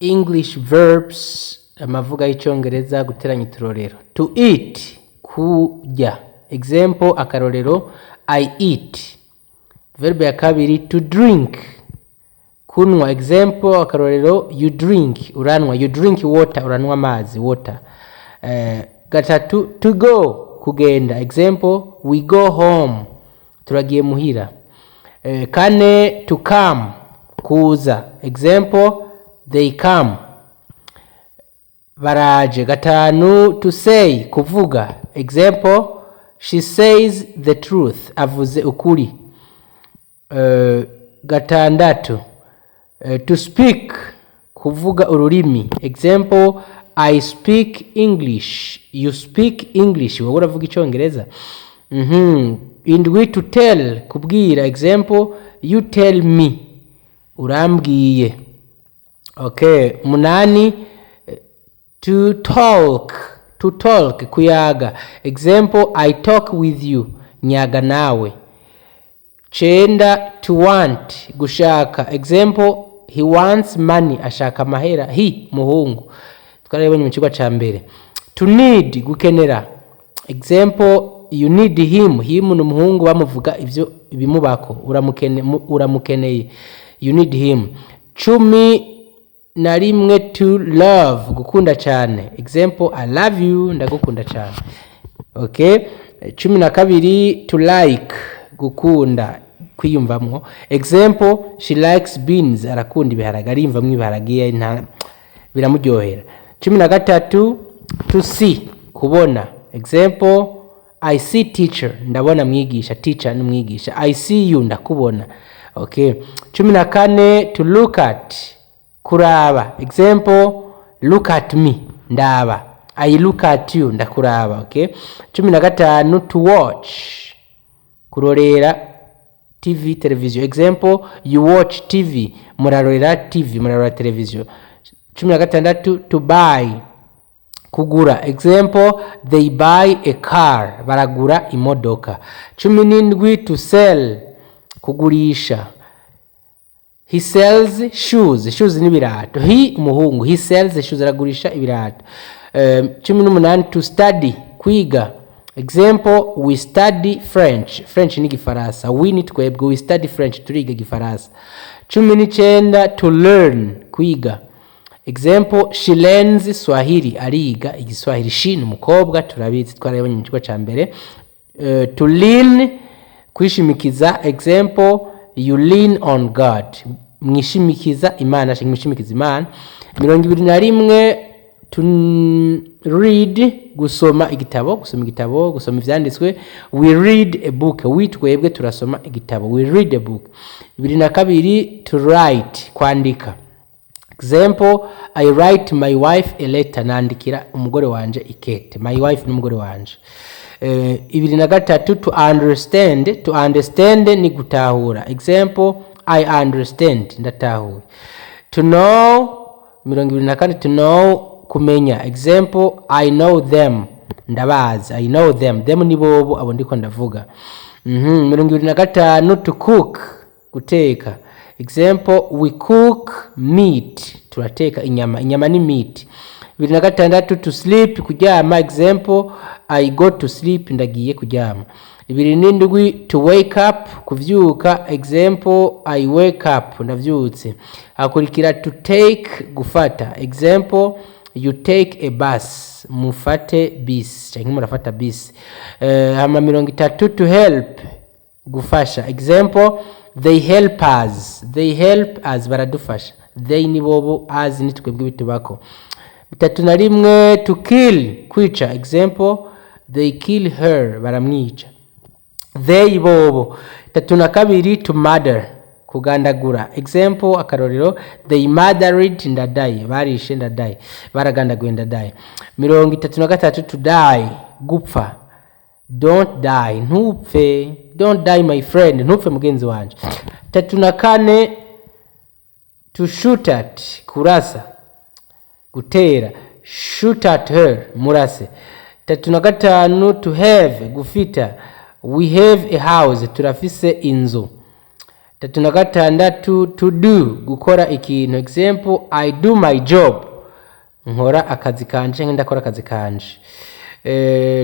English verbs, amavuga y'icongereza guteranya uturorero. To eat, kurya. Example, akarorero, I eat. Verbe ya kabiri, to drink, kunwa. Example, akarorero, you drink, uranwa. You drink water, uranwa amazi, water. Gatatu, to go, kugenda. Example, we go home, turagiye muhira. Kane, to come, kuza. Example, they come, baraje. Gatanu, to say, kuvuga. Example, she says the truth, avuze ukuri. Gatandatu, to speak, kuvuga ururimi. Example, I speak English, you speak English, wowe uravuga icongereza. Indwi, to tell, kubwira. Example, you tell me, urambwiye. Okay. Munani, to talk, kuyaga. Example, I talk with you, nyaga nawe. Chenda, to want, gushaka. Example, he wants money, ashaka mahera. He, muhungu. Twarebanye mu kigo ca mbere. To need, gukenera. Example, you need him. Him ni umuhungu, bamuvuga ivyo bimubako, uramukeneye. You need him. 11, to love, gukunda cyane. Example, I love you, ndagukunda cyane. Okay. 12, to like, gukunda, kwiyumvamwo. Example, she likes beans, arakunda ibiharage, arimvamwo ibiharage, biramuryohera. 13, to see, kubona. Example, I see teacher, ndabona mwigisha. Teacher ni mwigisha. I see you, ndakubona. Okay. 14, to look at, kuraba. Example, look at me, ndaba. I look at you, ndakuraba. Okay. 15, to watch, kurorera TV, television. Example, you watch TV, murarorera TV, murarorera television. 16, to buy, kugura. Example, they buy a car, baragura imodoka. 17, to sell, kugurisha. He sells shoes, shoes ni ibirato. He, umuhungu, he sells shoes, aragurisha ibirato. 18, to study, kwiga. Example, we study French, French ni igifaransa. We ni twebwe, we study French, turiga igifaransa. 19, to learn, kwiga. Example, she learns Swahili, ariga igiswahili. She ni umukobwa, turabizi, twarebanye mu kigo ca mbere. To lean, kwishimikiza. Example, you lean on God, mwishimikiza Imana, mwishimikiza Imana. 21, to read, gusoma igitabo, gusoma ivyanditswe. We read a book, we twebwe turasoma igitabo, we read a book. 22, to write, kwandika. Example, I write my wife a letter, nandikira umugore wanje ikete. My wife ni umugore wanje. 23, to understand, to understand ni gutahura. Example, I understand, ndatahura. To know, 24, to know, kumenya. Example, I know them, ndabazi. I know them, them ni bobo, abo ndiko ndavuga. 25, to cook, guteka. Example, we cook meat, turateka inyama. Inyama ni meat. 26, to sleep, kuryama. Example, I go to sleep, ndagiye kuryama. 27, to wake up, kuvyuka. Example, I wake up, ndavyutse. Hakurikira to take, gufata. Example, you take a bus, mufate bus, cyangwa murafata bus. 30, to help, gufasha. Example, they help us, baradufasha. They ni bobo, as ni twebwe bitubako. 31, to kill, kwica. Example, they kill her, baramwica. They bobo. 32, to murder, kugandagura. Example, akarorero, they murdered ndadaye, barishe ndadaye, baragandaguye ndadaye. 33, to die, gupfa. Don't die, ntupfe. Don't die my friend, ntupfe mugenzi wanje. 34, to shoot at, kurasa, gutera. Shoot at her, murase. 35, to have, gufita. We have a house, turafise inzu. tatu na gatandatu to do gukora ikintu example I do my job nkora akazi kanje ndakora akazi kanje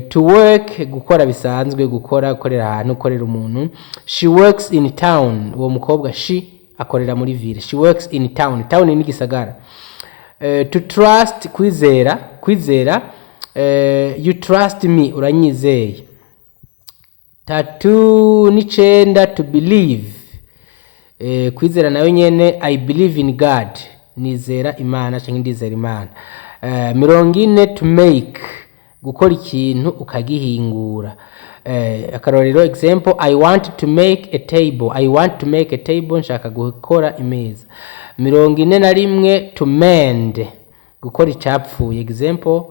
to work gukora bisanzwe gukorera ahantu ukorera umuntu she works in town uwo mukobwa she akorera muri ville she works in town ni gisagara to trust kwizera you trust me uranyizeye tatu n'icenda to believe kwizera nayo nyene I believe in God nizera imana cyangwa ndizera imana 40 to make gukora ikintu ukagihingura akarorero example I want to make a table nshaka gukora imeza 41 to mend gukora icyapfuye example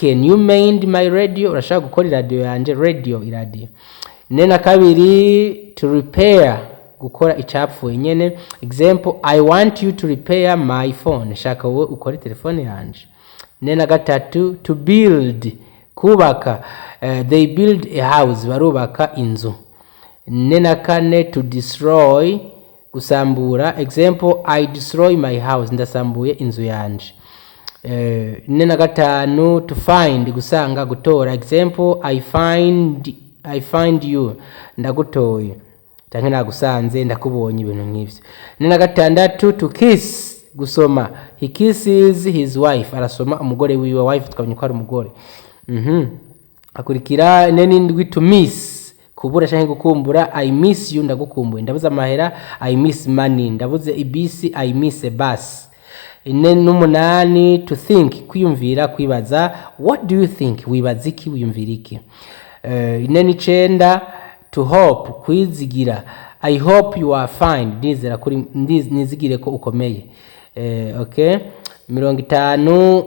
can you mend my radio urashaka gukora radio yanje radio 42 to repair gukora icyapfuye nyene example I want you to repair my phone nshaka wowe ukora telefone yanje 43 to build kubaka they build a house barubaka inzu 44 to destroy gusambura example I destroy my house ndasambuye inzu yanje 45 to find gusanga gutora example I find you ndagutoye cyangwa nagusanze ndakubonye ibintu nk'ivyo 46 to kiss gusoma he kisses his wife arasoma umugore wiwe wife tukabonye ko ari umugore akurikira 47 to miss kubura cyangwa gukumbura I miss you ndagukumbuye ndabuze amahera I miss money ndabuze ibisi I miss a bus 48 to think kwiyumvira kwibaza what do you think wibaza iki wiyumvira iki 49 to hope kwizigira I hope you are fine nizera kuri nizigire ko ukomeye okay 50